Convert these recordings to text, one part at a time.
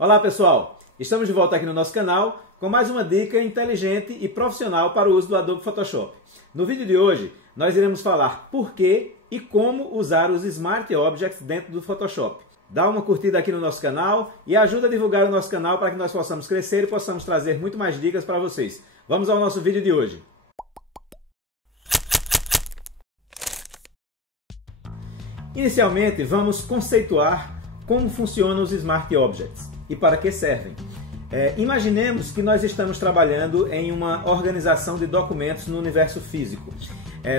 Olá pessoal, estamos de volta aqui no nosso canal com mais uma dica inteligente e profissional para o uso do Adobe Photoshop. No vídeo de hoje nós iremos falar por que e como usar os Smart Objects dentro do Photoshop. Dá uma curtida aqui no nosso canal e ajuda a divulgar o nosso canal para que nós possamos crescer e possamos trazer muito mais dicas para vocês. Vamos ao nosso vídeo de hoje. Inicialmente vamos conceituar como funcionam os Smart Objects e para que servem. Imaginemos que nós estamos trabalhando em uma organização de documentos no universo físico.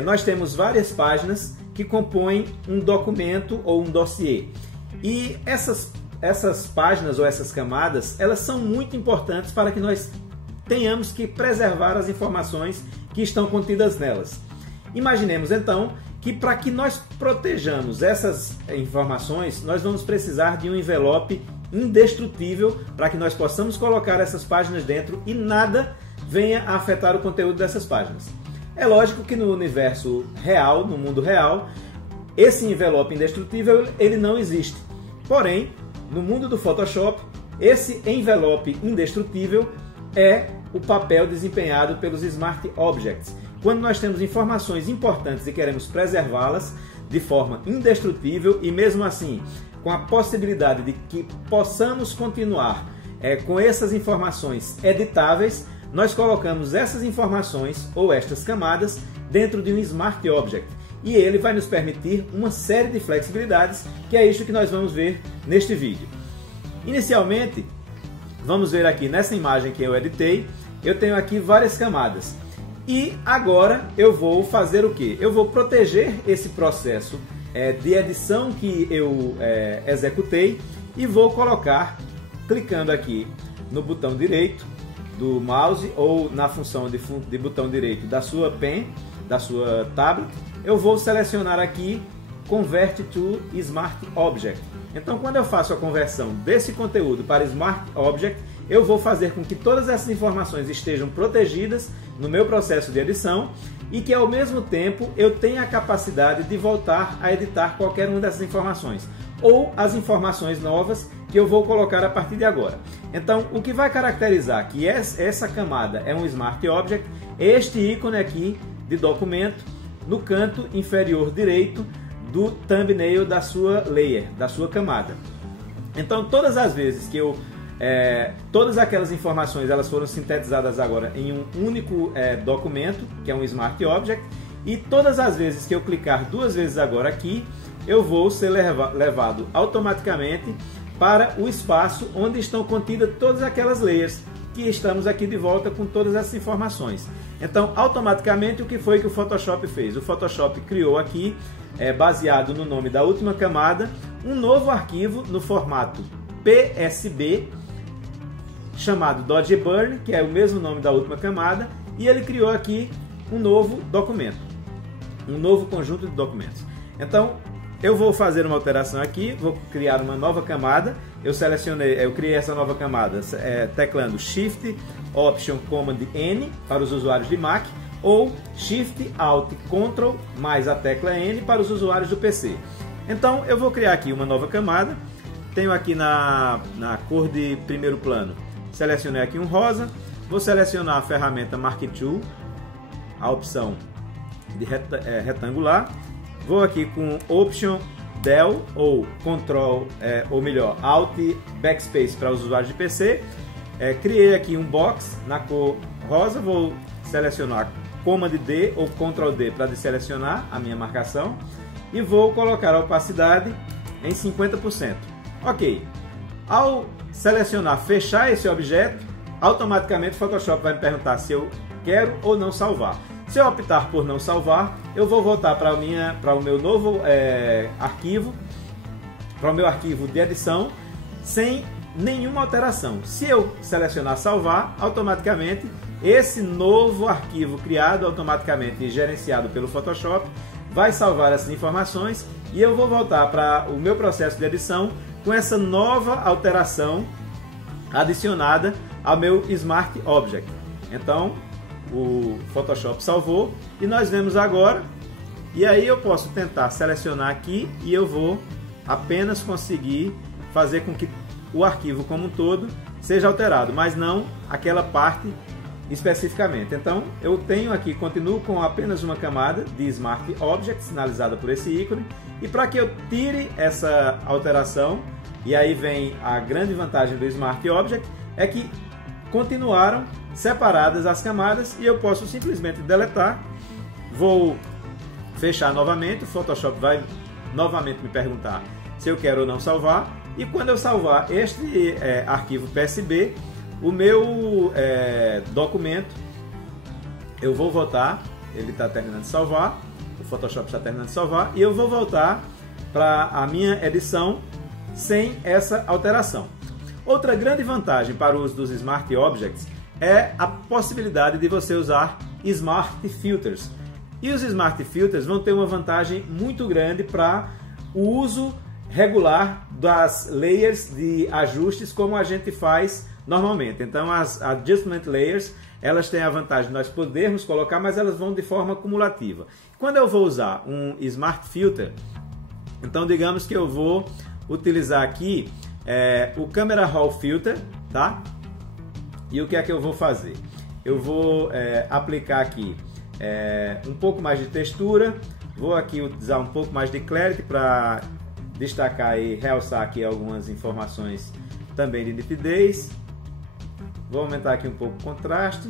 Nós temos várias páginas que compõem um documento ou um dossiê. E essas páginas ou essas camadas, elas são muito importantes para que nós tenhamos que preservar as informações que estão contidas nelas. Imaginemos então que para que nós protejamos essas informações, nós vamos precisar de um envelope indestrutível para que nós possamos colocar essas páginas dentro e nada venha a afetar o conteúdo dessas páginas. É lógico que no universo real, no mundo real, esse envelope indestrutível ele não existe. Porém, no mundo do Photoshop, esse envelope indestrutível é o papel desempenhado pelos Smart Objects. Quando nós temos informações importantes e queremos preservá-las de forma indestrutível e mesmo assim com a possibilidade de que possamos continuar com essas informações editáveis, nós colocamos essas informações ou estas camadas dentro de um Smart Object. E ele vai nos permitir uma série de flexibilidades, que é isso que nós vamos ver neste vídeo. Inicialmente, vamos ver aqui nessa imagem que eu editei, eu tenho aqui várias camadas. E agora eu vou fazer o quê? Eu vou proteger esse processo de edição que eu executei e vou colocar, clicando aqui no botão direito do mouse ou na função de botão direito da sua pen, da sua tablet, eu vou selecionar aqui Convert to Smart Object. Então, quando eu faço a conversão desse conteúdo para Smart Object, eu vou fazer com que todas essas informações estejam protegidas no meu processo de edição e que ao mesmo tempo eu tenha a capacidade de voltar a editar qualquer uma dessas informações ou as informações novas que eu vou colocar a partir de agora. Então, o que vai caracterizar que essa camada é um Smart Object é este ícone aqui de documento no canto inferior direito do thumbnail da sua layer, da sua camada. Então, todas as vezes que todas aquelas informações elas foram sintetizadas agora em um único documento, que é um Smart Object, e todas as vezes que eu clicar duas vezes agora aqui, eu vou ser levado automaticamente para o espaço onde estão contidas todas aquelas layers, que estamos aqui de volta com todas essas informações. Então, automaticamente, o que foi que o Photoshop fez? O Photoshop criou aqui, baseado no nome da última camada, um novo arquivo no formato PSB, chamado Dodge Burn, que é o mesmo nome da última camada, e ele criou aqui um novo documento, um novo conjunto de documentos. Então, eu vou fazer uma alteração aqui, vou criar uma nova camada. Eu criei essa nova camada teclando Shift, Option, Command N para os usuários de Mac ou Shift, Alt, Ctrl mais a tecla N para os usuários do PC. Então, eu vou criar aqui uma nova camada. Tenho aqui na cor de primeiro plano, selecionei aqui um rosa, vou selecionar a ferramenta Mark II, a opção de retangular, vou aqui com Option Del ou Ctrl, ou melhor, Alt Backspace para os usuários de PC, criei aqui um box na cor rosa, vou selecionar Command D ou Ctrl D para deselecionar a minha marcação e vou colocar a opacidade em 50%. Ok, ao selecionar fechar esse objeto, automaticamente o Photoshop vai me perguntar se eu quero ou não salvar. Se eu optar por não salvar, eu vou voltar para o meu novo arquivo, para o meu arquivo de edição, sem nenhuma alteração. Se eu selecionar salvar, automaticamente esse novo arquivo criado automaticamente e gerenciado pelo Photoshop vai salvar essas informações e eu vou voltar para o meu processo de edição com essa nova alteração adicionada ao meu Smart Object. Então, o Photoshop salvou e nós vemos agora, e aí eu posso tentar selecionar aqui e eu vou apenas conseguir fazer com que o arquivo como um todo seja alterado, mas não aquela parte especificamente. Então eu tenho aqui, continuo com apenas uma camada de Smart Object sinalizada por esse ícone, e para que eu tire essa alteração, e aí vem a grande vantagem do Smart Object, é que continuaram separadas as camadas e eu posso simplesmente deletar. Vou fechar novamente, o Photoshop vai novamente me perguntar se eu quero ou não salvar, e quando eu salvar este arquivo PSB, o meu documento, eu vou voltar, ele está terminando de salvar, o Photoshop está terminando de salvar, e eu vou voltar para a minha edição sem essa alteração. Outra grande vantagem para o uso dos Smart Objects é a possibilidade de você usar Smart Filters. E os Smart Filters vão ter uma vantagem muito grande para o uso regular das layers de ajustes como a gente faz normalmente. Então as Adjustment Layers, elas têm a vantagem de nós podermos colocar, mas elas vão de forma cumulativa. Quando eu vou usar um Smart Filter, então digamos que eu vou utilizar aqui o Camera Raw Filter, tá? E o que é que eu vou fazer? Eu vou aplicar aqui um pouco mais de textura, vou aqui utilizar um pouco mais de clarity para destacar e realçar aqui algumas informações também de nitidez. Vou aumentar aqui um pouco o contraste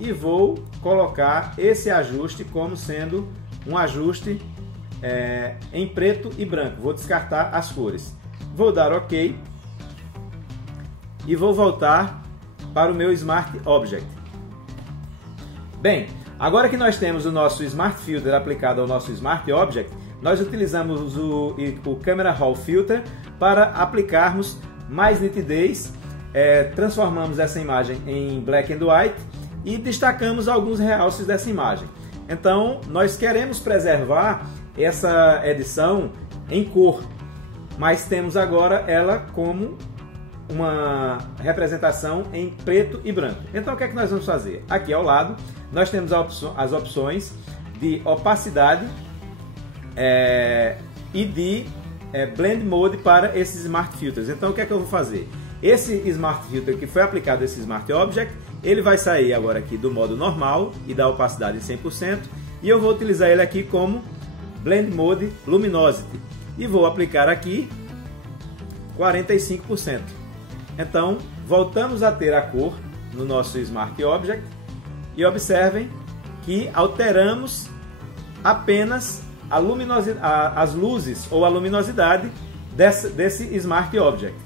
e vou colocar esse ajuste como sendo um ajuste em preto e branco. Vou descartar as cores. Vou dar OK e vou voltar para o meu Smart Object. Bem, agora que nós temos o nosso Smart Filter aplicado ao nosso Smart Object, nós utilizamos o Camera Raw Filter para aplicarmos mais nitidez, transformamos essa imagem em black and white e destacamos alguns realces dessa imagem. Então, nós queremos preservar essa edição em cor, mas temos agora ela como uma representação em preto e branco. Então o que é que nós vamos fazer? Aqui ao lado nós temos as opções de opacidade e de Blend Mode para esses Smart Filters. Então o que é que eu vou fazer? Esse Smart Filter que foi aplicado a esse Smart Object, ele vai sair agora aqui do modo normal e da opacidade em 100%, e eu vou utilizar ele aqui como Blend Mode Luminosity e vou aplicar aqui 45%. Então, voltamos a ter a cor no nosso Smart Object e observem que alteramos apenas a as luzes ou a luminosidade desse Smart Object.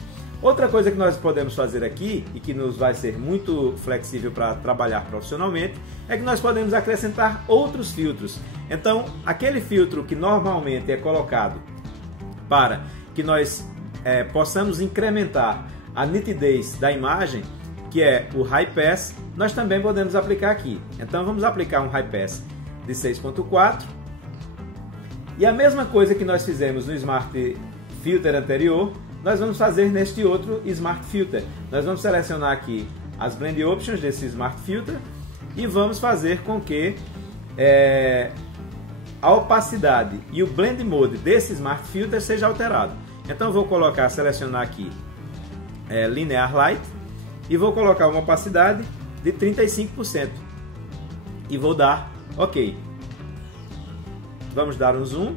Outra coisa que nós podemos fazer aqui e que nos vai ser muito flexível para trabalhar profissionalmente é que nós podemos acrescentar outros filtros. Então, aquele filtro que normalmente é colocado para que nós possamos incrementar a nitidez da imagem, que é o High Pass, nós também podemos aplicar aqui. Então vamos aplicar um High Pass de 6.4 e a mesma coisa que nós fizemos no Smart Filter anterior, nós vamos fazer neste outro Smart Filter. Nós vamos selecionar aqui as Blend Options desse Smart Filter e vamos fazer com que a opacidade e o Blend Mode desse Smart Filter seja alterado. Então vou selecionar aqui Linear Light e vou colocar uma opacidade de 35% e vou dar OK. Vamos dar um zoom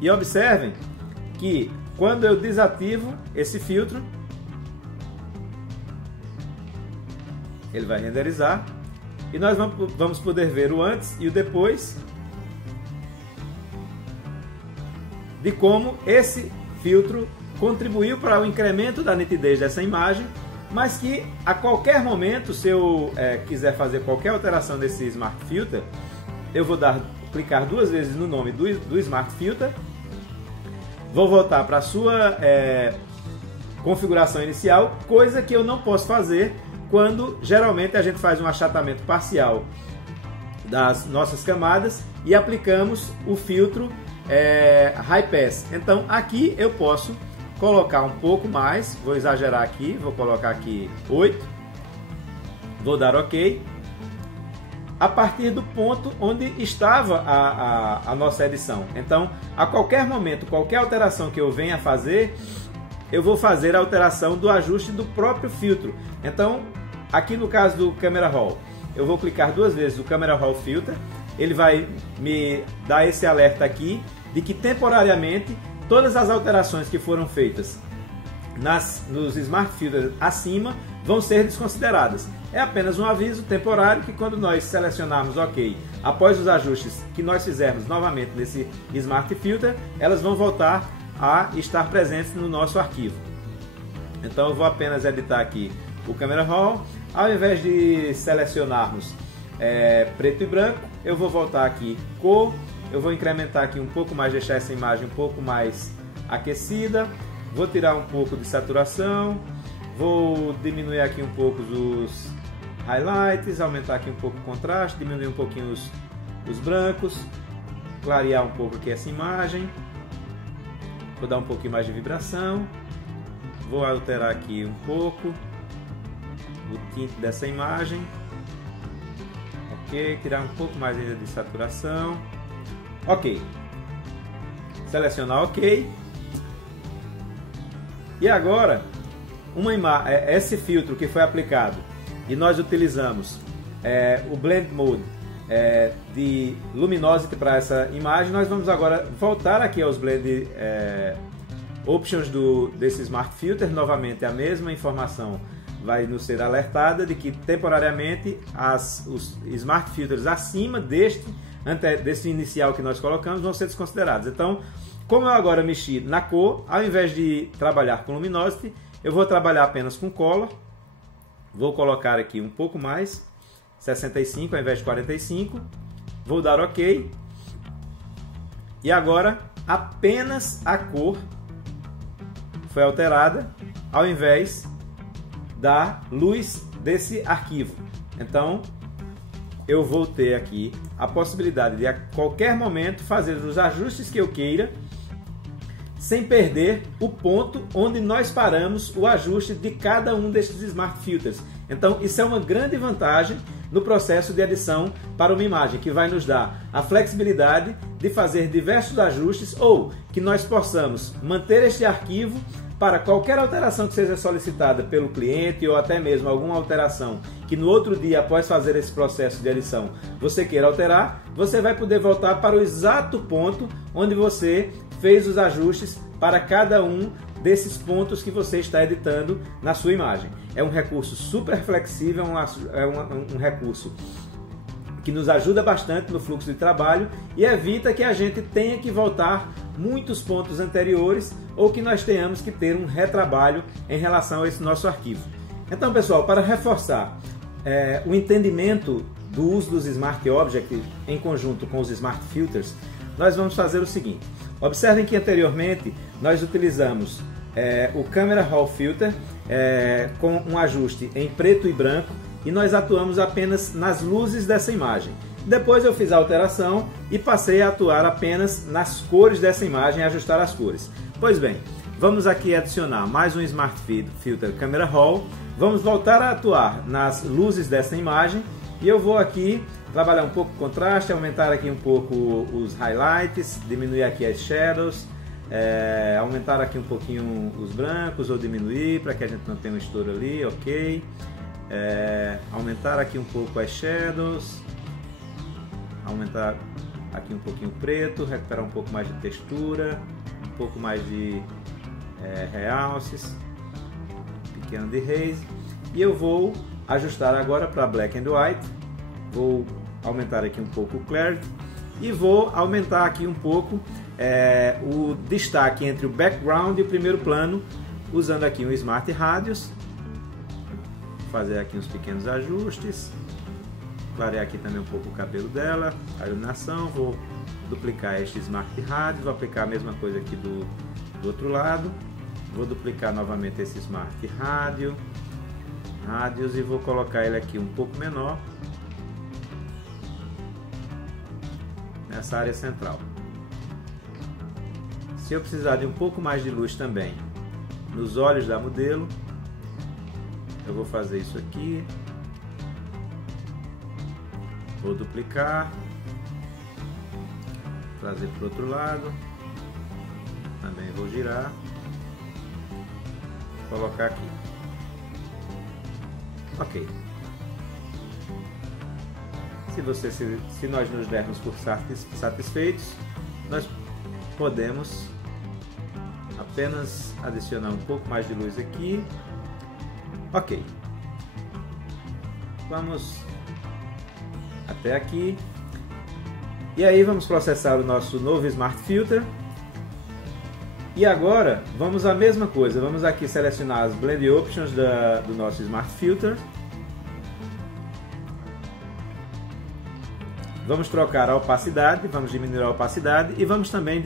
e observem que quando eu desativo esse filtro, ele vai renderizar e nós vamos poder ver o antes e o depois de como esse filtro contribuiu para o incremento da nitidez dessa imagem, mas que a qualquer momento, se eu quiser fazer qualquer alteração desse Smart Filter, eu vou clicar duas vezes no nome do Smart Filter, vou voltar para a sua configuração inicial, coisa que eu não posso fazer quando geralmente a gente faz um achatamento parcial das nossas camadas e aplicamos o filtro High Pass. Então aqui eu posso colocar um pouco mais, vou exagerar aqui, vou colocar aqui 8, vou dar OK a partir do ponto onde estava a nossa edição. Então, a qualquer momento, qualquer alteração que eu venha a fazer, eu vou fazer a alteração do ajuste do próprio filtro. Então, aqui no caso do Camera Raw, eu vou clicar 2 vezes no Camera Raw Filter, ele vai me dar esse alerta aqui de que temporariamente todas as alterações que foram feitas nos Smart Filters acima vão ser desconsideradas. É apenas um aviso temporário que quando nós selecionarmos OK, após os ajustes que nós fizermos novamente nesse Smart Filter, elas vão voltar a estar presentes no nosso arquivo. Então eu vou apenas editar aqui o Camera Raw. Ao invés de selecionarmos preto e branco, eu vou voltar aqui cor, eu vou incrementar aqui um pouco mais, deixar essa imagem um pouco mais aquecida, vou tirar um pouco de saturação, vou diminuir aqui um pouco os highlights, aumentar aqui um pouco o contraste, diminuir um pouquinho os brancos, clarear um pouco aqui essa imagem, vou dar um pouquinho mais de vibração, vou alterar aqui um pouco o tinte dessa imagem, ok, tirar um pouco mais ainda de saturação, ok, selecionar OK, e agora esse filtro que foi aplicado e nós utilizamos o Blend Mode de Luminosity para essa imagem, nós vamos agora voltar aqui aos Blend Options desse Smart Filter. Novamente a mesma informação vai nos ser alertada de que temporariamente os Smart Filters acima desse inicial que nós colocamos vão ser desconsiderados. Então, como eu agora mexi na cor, ao invés de trabalhar com Luminosity, eu vou trabalhar apenas com Color. Vou colocar aqui um pouco mais, 65 ao invés de 45. Vou dar OK. E agora apenas a cor foi alterada ao invés da luz desse arquivo. Então eu vou ter aqui a possibilidade de a qualquer momento fazer os ajustes que eu queira, sem perder o ponto onde nós paramos o ajuste de cada um desses Smart Filters. Então isso é uma grande vantagem no processo de edição para uma imagem, que vai nos dar a flexibilidade de fazer diversos ajustes, ou que nós possamos manter este arquivo para qualquer alteração que seja solicitada pelo cliente, ou até mesmo alguma alteração que no outro dia, após fazer esse processo de edição, você queira alterar, você vai poder voltar para o exato ponto onde você fez os ajustes para cada um desses pontos que você está editando na sua imagem. É um recurso super flexível, um recurso que nos ajuda bastante no fluxo de trabalho e evita que a gente tenha que voltar muitos pontos anteriores ou que nós tenhamos que ter um retrabalho em relação a esse nosso arquivo. Então, pessoal, para reforçar o entendimento do uso dos Smart Objects em conjunto com os Smart Filters, nós vamos fazer o seguinte. Observem que anteriormente nós utilizamos o Camera Raw Filter com um ajuste em preto e branco, e nós atuamos apenas nas luzes dessa imagem. Depois eu fiz a alteração e passei a atuar apenas nas cores dessa imagem, ajustar as cores. Pois bem, vamos aqui adicionar mais um Smart Filter Camera Raw, vamos voltar a atuar nas luzes dessa imagem, e eu vou aqui trabalhar um pouco o contraste, aumentar aqui um pouco os highlights, diminuir aqui as shadows, aumentar aqui um pouquinho os brancos ou diminuir para que a gente não tenha um estouro ali, ok. Aumentar aqui um pouco as shadows, aumentar aqui um pouquinho o preto, recuperar um pouco mais de textura, um pouco mais de realces, pequeno de haze, e eu vou ajustar agora para Black and White, vou aumentar aqui um pouco o Clarity e vou aumentar aqui um pouco o destaque entre o background e o primeiro plano, usando aqui um Smart Radius. Fazer aqui uns pequenos ajustes, clarear aqui também um pouco o cabelo dela, a iluminação, vou duplicar este Smart Radius, vou aplicar a mesma coisa aqui do outro lado, vou duplicar novamente esse Smart Radius e vou colocar ele aqui um pouco menor, nessa área central. Se eu precisar de um pouco mais de luz também nos olhos da modelo, eu vou fazer isso aqui. Vou duplicar, trazer para o outro lado, também vou girar, colocar aqui. Ok. Se nós nos dermos por satisfeitos, nós podemos apenas adicionar um pouco mais de luz aqui. Ok. Vamos até aqui. E aí vamos processar o nosso novo Smart Filter. E agora vamos a mesma coisa. Vamos aqui selecionar as Blend Options do nosso Smart Filter. Vamos trocar a opacidade, vamos diminuir a opacidade e vamos também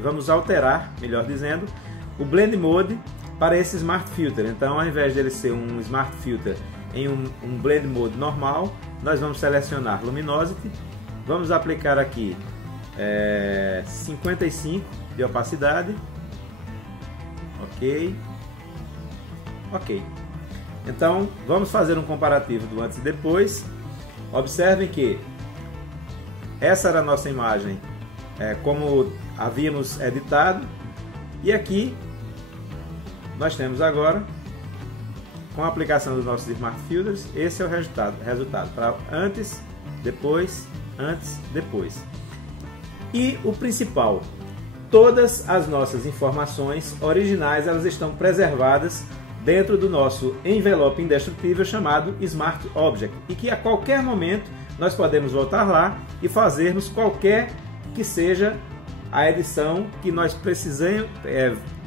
vamos alterar, melhor dizendo, o Blend Mode para esse Smart Filter. Então, ao invés dele ser um Smart Filter em um Blend Mode normal, nós vamos selecionar Luminosity, vamos aplicar aqui 55 de opacidade, ok. Então, vamos fazer um comparativo do antes e depois. Observem que essa era a nossa imagem como havíamos editado, e aqui nós temos agora, com a aplicação dos nossos Smart Filters, esse é o resultado para antes, depois, antes, depois. E o principal, todas as nossas informações originais elas estão preservadas dentro do nosso envelope indestrutível chamado Smart Object, e que a qualquer momento nós podemos voltar lá e fazermos qualquer que seja a edição que nós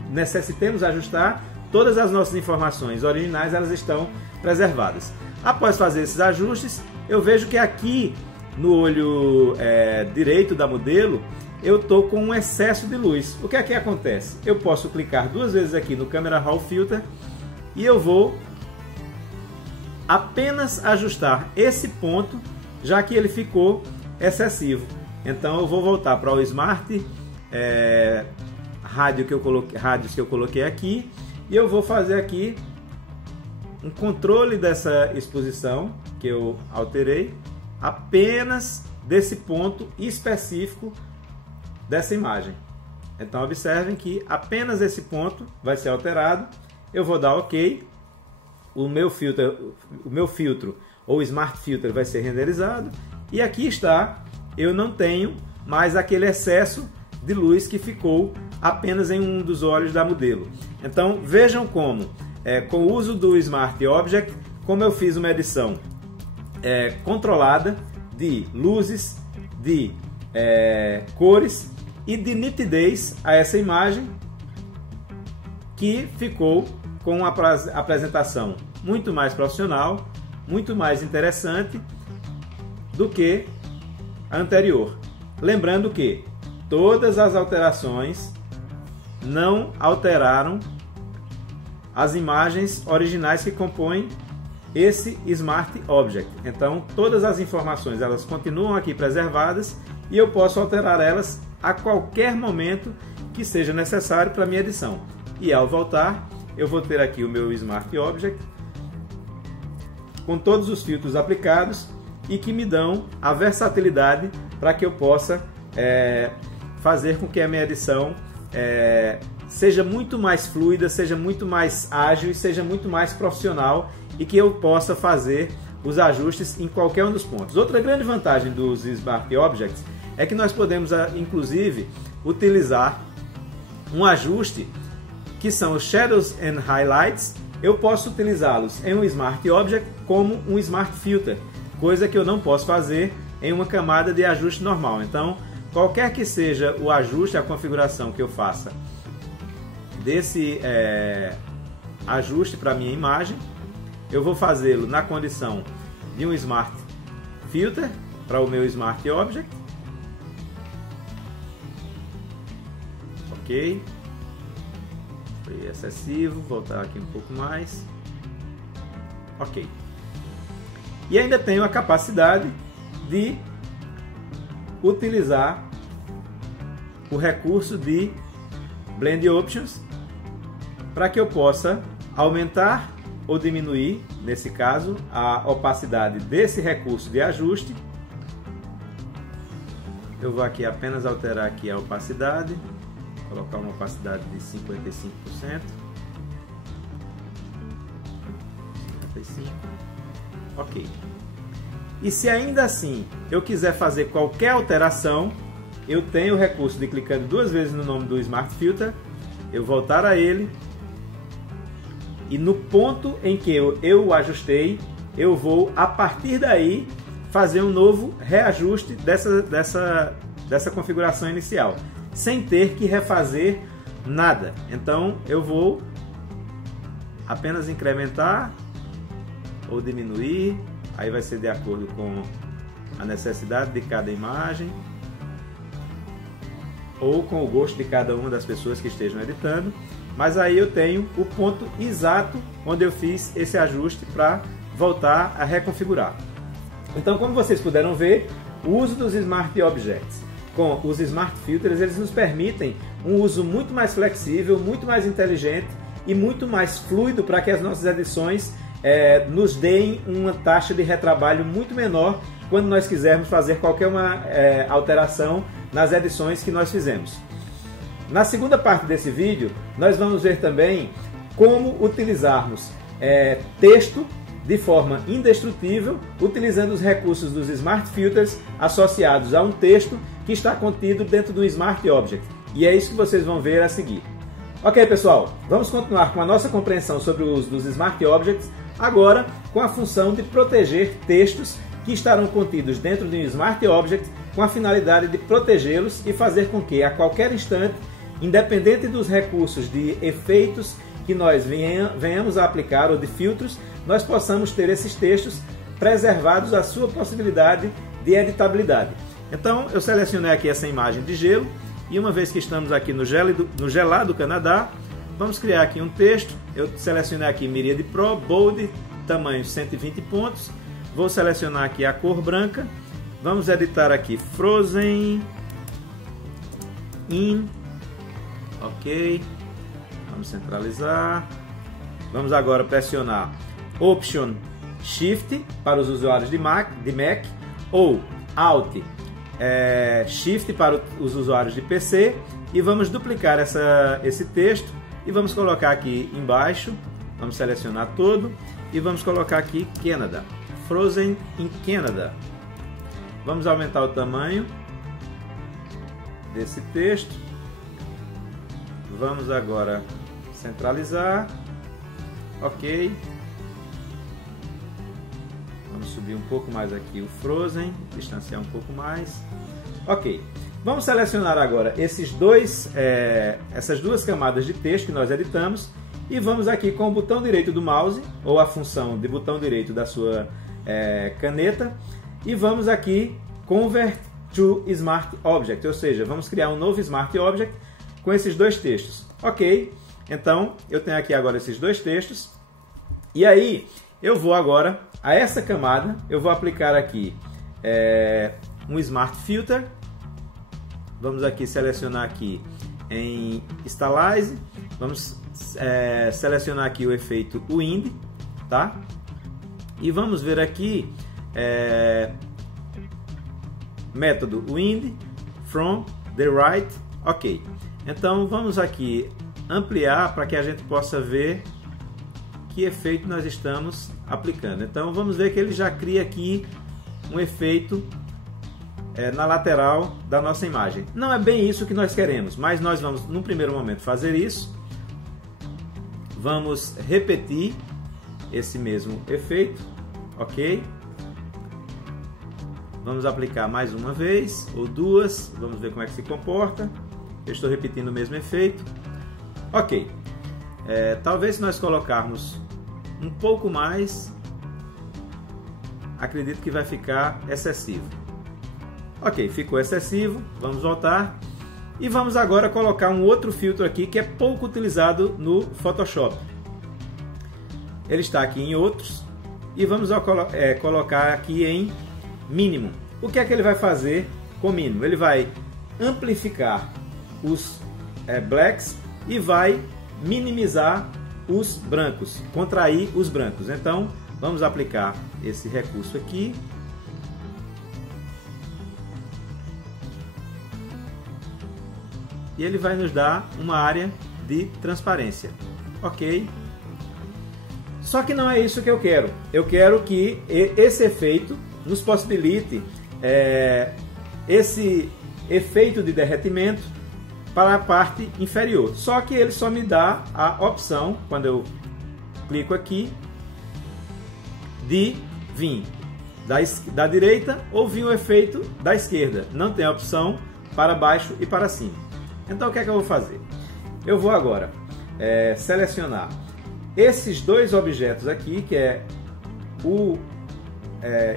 necessitemos ajustar. Todas as nossas informações originais elas estão preservadas. Após fazer esses ajustes, eu vejo que aqui no olho direito da modelo eu estou com um excesso de luz. O que é que acontece? Eu posso clicar duas vezes aqui no Camera Raw Filter e eu vou apenas ajustar esse ponto, já que ele ficou excessivo. Então eu vou voltar para o Smart rádios que eu coloquei aqui, e eu vou fazer aqui um controle dessa exposição que eu alterei, apenas desse ponto específico dessa imagem. Então observem que apenas esse ponto vai ser alterado. Eu vou dar OK, o meu filtro ou Smart Filter vai ser renderizado, e aqui está, eu não tenho mais aquele excesso de luz que ficou apenas em um dos olhos da modelo. Então vejam como, com o uso do Smart Object, como eu fiz uma edição controlada de luzes, de cores e de nitidez a essa imagem, que ficou com uma apresentação muito mais profissional, muito mais interessante do que a anterior. Lembrando que todas as alterações não alteraram as imagens originais que compõem esse Smart Object. Então todas as informações elas continuam aqui preservadas e eu posso alterar elas a qualquer momento que seja necessário para a minha edição. E ao voltar eu vou ter aqui o meu Smart Object com todos os filtros aplicados e que me dão a versatilidade para que eu possa fazer com que a minha edição seja muito mais fluida, seja muito mais ágil e seja muito mais profissional, e que eu possa fazer os ajustes em qualquer um dos pontos. Outra grande vantagem dos Smart Objects é que nós podemos inclusive utilizar um ajuste que são os Shadows and Highlights. Eu posso utilizá-los em um Smart Object como um Smart Filter, coisa que eu não posso fazer em uma camada de ajuste normal. Então, qualquer que seja o ajuste, a configuração que eu faça desse ajuste para a minha imagem, eu vou fazê-lo na condição de um Smart Filter para o meu Smart Object. Ok. Foi excessivo, voltar aqui um pouco mais. Ok. E ainda tenho a capacidade de utilizar o recurso de Blend Options para que eu possa aumentar ou diminuir, nesse caso, a opacidade desse recurso de ajuste eu vou aqui apenas alterar aqui a opacidade, colocar uma opacidade de 55%. 55%. Ok. E se ainda assim eu quiser fazer qualquer alteração, eu tenho o recurso de clicando duas vezes no nome do Smart Filter, eu voltar a ele, e no ponto em que eu o ajustei, eu vou, a partir daí, fazer um novo reajuste dessa configuração inicial, sem ter que refazer nada. Então eu vou apenas incrementar ou diminuir, aí vai ser de acordo com a necessidade de cada imagem ou com o gosto de cada uma das pessoas que estejam editando. Mas aí eu tenho o ponto exato onde eu fiz esse ajuste para voltar a reconfigurar. Então, como vocês puderam ver, o uso dos Smart Objects com os Smart Filters, eles nos permitem um uso muito mais flexível, muito mais inteligente e muito mais fluido para que as nossas edições nos deem uma taxa de retrabalho muito menor quando nós quisermos fazer qualquer alteração nas edições que nós fizemos. Na segunda parte desse vídeo, nós vamos ver também como utilizarmos texto de forma indestrutível, utilizando os recursos dos Smart Filters associados a um texto que está contido dentro do Smart Object. E é isso que vocês vão ver a seguir. Ok, pessoal, vamos continuar com a nossa compreensão sobre o uso dos Smart Objects, agora com a função de proteger textos que estarão contidos dentro de um Smart Object, com a finalidade de protegê-los e fazer com que, a qualquer instante, independente dos recursos de efeitos que nós venhamos a aplicar ou de filtros, nós possamos ter esses textos preservados à sua possibilidade de editabilidade. Então eu selecionei aqui essa imagem de gelo e uma vez que estamos aqui no gelado Canadá, vamos criar aqui um texto. Eu selecionei aqui Myriad Pro, Bold, tamanho 120 pontos. Vou selecionar aqui a cor branca. Vamos editar aqui Frozen In. Ok. Vamos centralizar. Vamos agora pressionar Option Shift para os usuários de Mac ou Alt Shift para os usuários de PC e vamos duplicar esse texto e vamos colocar aqui embaixo. Vamos selecionar todo e vamos colocar aqui Canada, Frozen in Canada. Vamos aumentar o tamanho desse texto. Vamos agora centralizar. Ok. Vamos subir um pouco mais aqui o Frozen, distanciar um pouco mais. Ok. Vamos selecionar agora essas duas camadas de texto que nós editamos e vamos aqui com o botão direito do mouse ou a função de botão direito da sua caneta e vamos aqui Convert to Smart Object, ou seja, vamos criar um novo Smart Object com esses dois textos. Ok. Então, eu tenho aqui agora esses dois textos. E aí, eu vou agora, a essa camada, eu vou aplicar aqui um Smart Filter. Vamos aqui selecionar aqui em Stylize. Vamos selecionar aqui o efeito Wind, tá? E vamos ver aqui método Wind from the right. Ok. Então, vamos aqui ampliar para que a gente possa ver que efeito nós estamos aplicando. Então vamos ver que ele já cria aqui um efeito na lateral da nossa imagem. Não é bem isso que nós queremos, mas nós vamos num primeiro momento fazer isso. Vamos repetir esse mesmo efeito, ok? Vamos aplicar mais uma vez ou duas, vamos ver como é que se comporta. Eu estou repetindo o mesmo efeito. Ok, talvez se nós colocarmos um pouco mais, acredito que vai ficar excessivo. Ok, ficou excessivo, vamos voltar. E vamos agora colocar um outro filtro aqui que é pouco utilizado no Photoshop. Ele está aqui em outros e vamos colocar aqui em mínimo. O que é que ele vai fazer com mínimo? Ele vai amplificar os blacks e vai minimizar os brancos, contrair os brancos. Então, vamos aplicar esse recurso aqui. e ele vai nos dar uma área de transparência. Ok? Só que não é isso que eu quero. Eu quero que esse efeito nos possibilite esse efeito de derretimento para a parte inferior. Só que ele só me dá a opção, quando eu clico aqui, de vir da direita ou vir o efeito da esquerda. Não tem a opção para baixo e para cima. Então o que é que eu vou fazer? Eu vou agora selecionar esses dois objetos aqui, que é o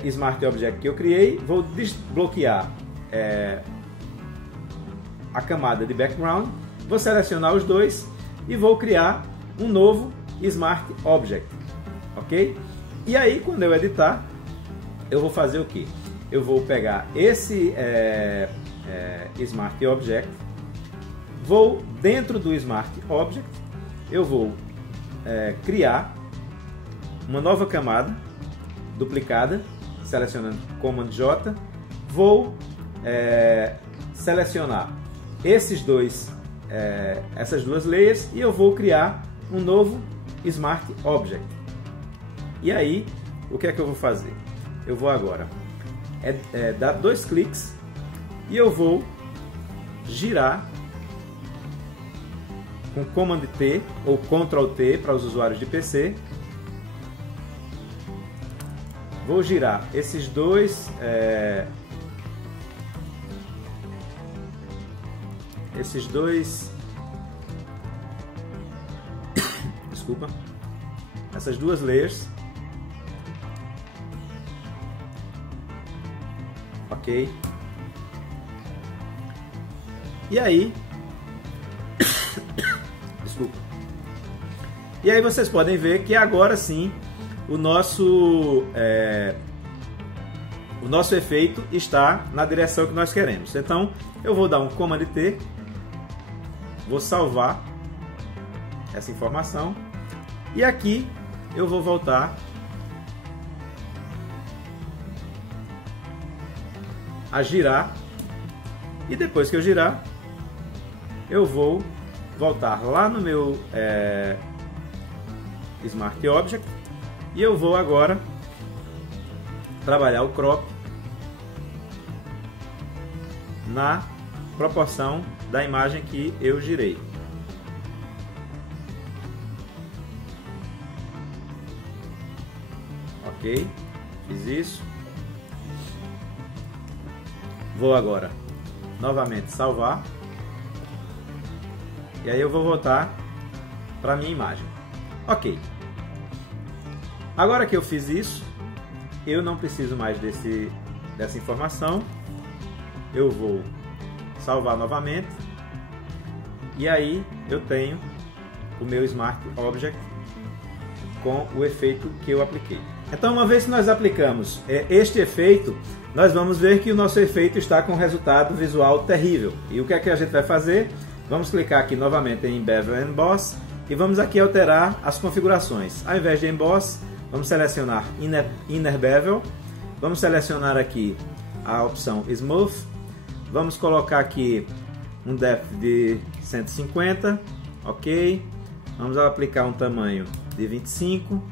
Smart Object que eu criei. Vou desbloquear a camada de background, vou selecionar os dois e vou criar um novo Smart Object, ok? E aí, quando eu editar, eu vou fazer o que? Eu vou pegar esse Smart Object, vou dentro do Smart Object, eu vou criar uma nova camada duplicada, selecionando Command J, vou selecionar essas duas layers e eu vou criar um novo Smart Object. E aí, o que é que eu vou fazer? Eu vou agora dar dois cliques e eu vou girar com Command T ou Ctrl T para os usuários de PC. Vou girar esses dois desculpa, essas duas layers, ok? E aí, desculpa. E aí vocês podem ver que agora sim o nosso efeito está na direção que nós queremos. Então eu vou dar um Command T, vou salvar essa informação e aqui eu vou voltar a girar, e depois que eu girar eu vou voltar lá no meu Smart Object e eu vou agora trabalhar o crop na proporção da imagem que eu girei. Ok, fiz isso. Vou agora novamente salvar. E aí eu vou voltar para a minha imagem. Ok. Agora que eu fiz isso, eu não preciso mais dessa informação. Eu vou salvar novamente. E aí eu tenho o meu Smart Object com o efeito que eu apliquei. Então, uma vez que nós aplicamos este efeito, nós vamos ver que o nosso efeito está com um resultado visual terrível. E o que é que a gente vai fazer? Vamos clicar aqui novamente em Bevel and Emboss e vamos aqui alterar as configurações. Ao invés de Emboss, vamos selecionar Inner Bevel, vamos selecionar aqui a opção Smooth, vamos colocar aqui um depth de 150, ok? Vamos aplicar um tamanho de 25,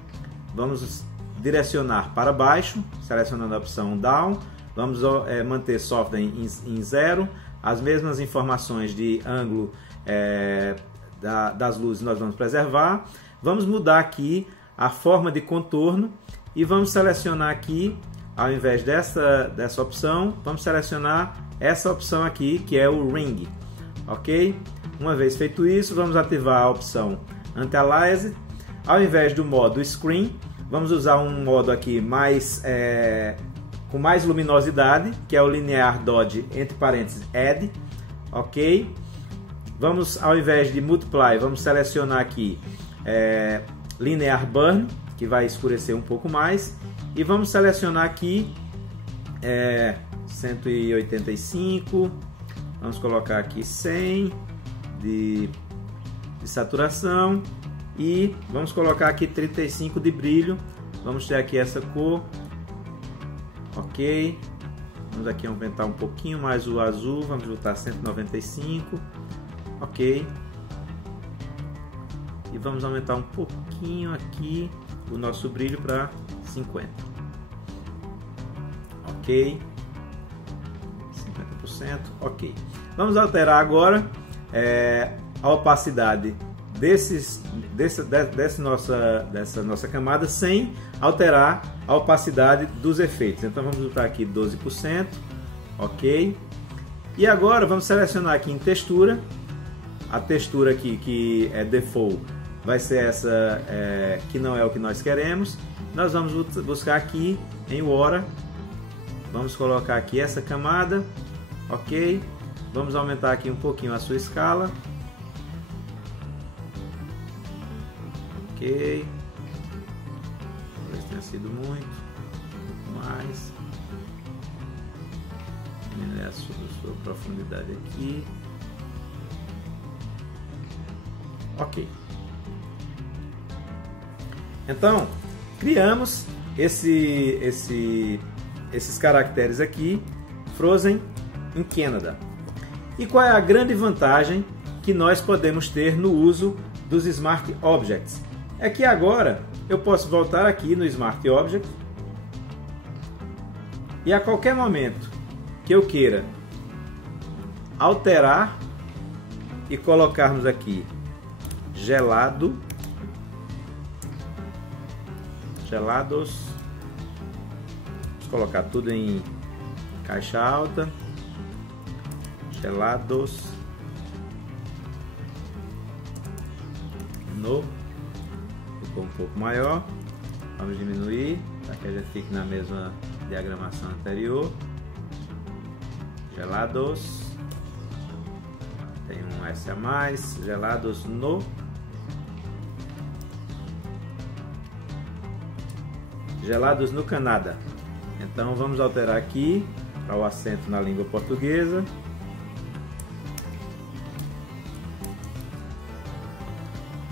vamos direcionar para baixo, selecionando a opção Down, vamos manter Soften em 0, as mesmas informações de ângulo das luzes nós vamos preservar, vamos mudar aqui a forma de contorno e vamos selecionar aqui, ao invés dessa opção, vamos selecionar essa opção aqui, que é o Ring, ok? Uma vez feito isso, vamos ativar a opção Anti-Aliased. Ao invés do modo Screen, vamos usar um modo aqui com mais luminosidade, que é o Linear Dodge, entre parênteses, Add, ok? Vamos, ao invés de Multiply, vamos selecionar aqui Linear Burn, que vai escurecer um pouco mais, e vamos selecionar aqui 185, vamos colocar aqui 100 de saturação e vamos colocar aqui 35 de brilho. Vamos ter aqui essa cor, ok? Vamos aqui aumentar um pouquinho mais o azul, vamos botar 195, ok. E vamos aumentar um pouquinho aqui o nosso brilho para 50. Ok. 50%, ok. Vamos alterar agora a opacidade dessa nossa camada sem alterar a opacidade dos efeitos. Então vamos botar aqui 12%, ok. E agora vamos selecionar aqui em textura. A textura aqui que é default vai ser essa que não é o que nós queremos. Nós vamos buscar aqui em Wora, vamos colocar aqui essa camada, ok. Vamos aumentar aqui um pouquinho a sua escala, ok. Talvez tenha sido muito, um pouco mais. Diminuir a sua profundidade aqui, ok. Então, criamos esses caracteres aqui, Frozen in Canada. E qual é a grande vantagem que nós podemos ter no uso dos Smart Objects? É que agora eu posso voltar aqui no Smart Object e a qualquer momento que eu queira alterar e colocarmos aqui gelados, vamos colocar tudo em caixa alta, gelados no, ficou um pouco maior, vamos diminuir para que a gente fique na mesma diagramação anterior, gelados, tem um S a mais, gelados no, gelados no Canadá. Então vamos alterar aqui para o acento na língua portuguesa.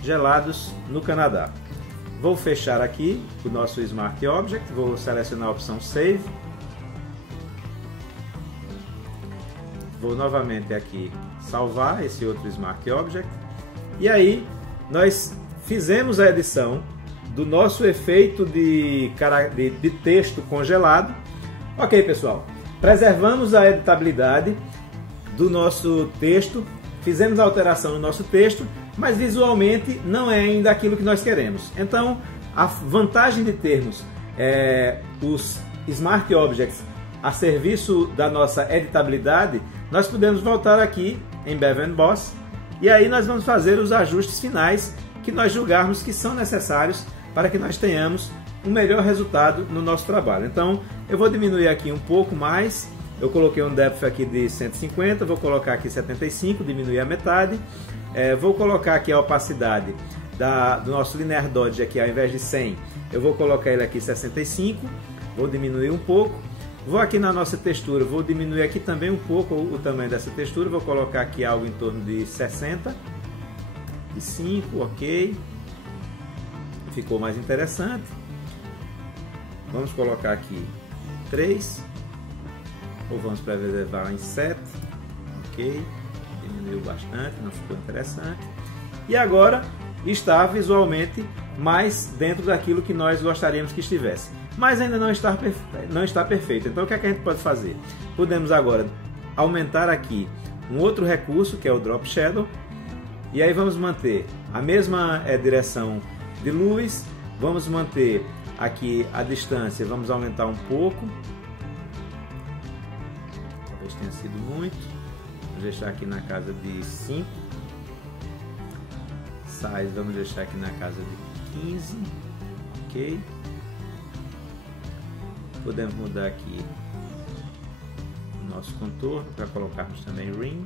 Gelados no Canadá. Vou fechar aqui o nosso Smart Object, vou selecionar a opção Save. Vou novamente aqui salvar esse outro Smart Object. E aí nós fizemos a edição do nosso efeito de texto congelado. Ok, pessoal, preservamos a editabilidade do nosso texto, fizemos a alteração no nosso texto, mas visualmente não é ainda aquilo que nós queremos. Então, a vantagem de termos os Smart Objects a serviço da nossa editabilidade, nós podemos voltar aqui em Bevel and Boss e aí nós vamos fazer os ajustes finais que nós julgarmos que são necessários para que nós tenhamos um melhor resultado no nosso trabalho. Então, eu vou diminuir aqui um pouco mais. Eu coloquei um depth aqui de 150, vou colocar aqui 75, diminuir a metade. Vou colocar aqui a opacidade do nosso Linear Dodge aqui, ao invés de 100, eu vou colocar ele aqui 65, vou diminuir um pouco. Vou aqui na nossa textura, vou diminuir aqui também um pouco o tamanho dessa textura, vou colocar aqui algo em torno de 65, ok. Ficou mais interessante. Vamos colocar aqui 3, ou vamos preservar em 7, ok. Diminuiu bastante, não ficou interessante. E agora está visualmente mais dentro daquilo que nós gostaríamos que estivesse. Mas ainda não está perfeito. Então o que é que a gente pode fazer? Podemos agora aumentar aqui um outro recurso, que é o Drop Shadow. E aí vamos manter a mesma direção de luz. Vamos manter aqui a distância, vamos aumentar um pouco. Talvez tenha sido muito. Vamos deixar aqui na casa de 5. Size vamos deixar aqui na casa de 15. Ok. Podemos mudar aqui o nosso contorno para colocarmos também ring.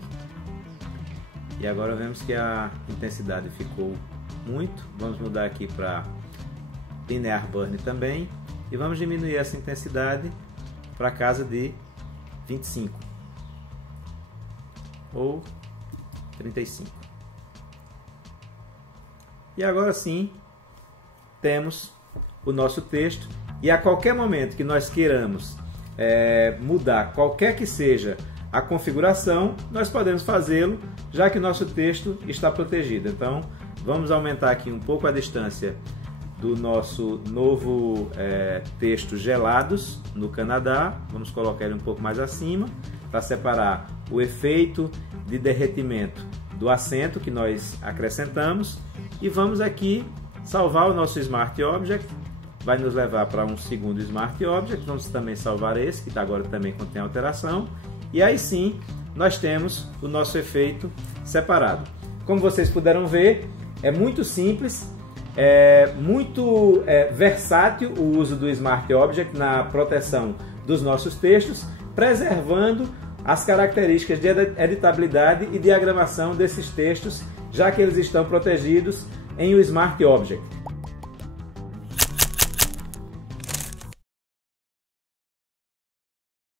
E agora vemos que a intensidade ficou muito. Vamos mudar aqui para Linear Burn também. E vamos diminuir essa intensidade para casa de 25 ou 35. E agora sim temos o nosso texto. E a qualquer momento que nós queiramos mudar qualquer que seja a configuração, nós podemos fazê-lo, já que o nosso texto está protegido. Então, vamos aumentar aqui um pouco a distância do nosso novo texto Gelados no Canadá. Vamos colocar ele um pouco mais acima, para separar o efeito de derretimento do acento que nós acrescentamos. E vamos aqui salvar o nosso Smart Object. Vai nos levar para um segundo Smart Object. Vamos também salvar esse, que agora também contém alteração. E aí sim, nós temos o nosso efeito separado. Como vocês puderam ver, é muito simples, é muito versátil o uso do Smart Object na proteção dos nossos textos, preservando as características de editabilidade e diagramação desses textos, já que eles estão protegidos em o Smart Object.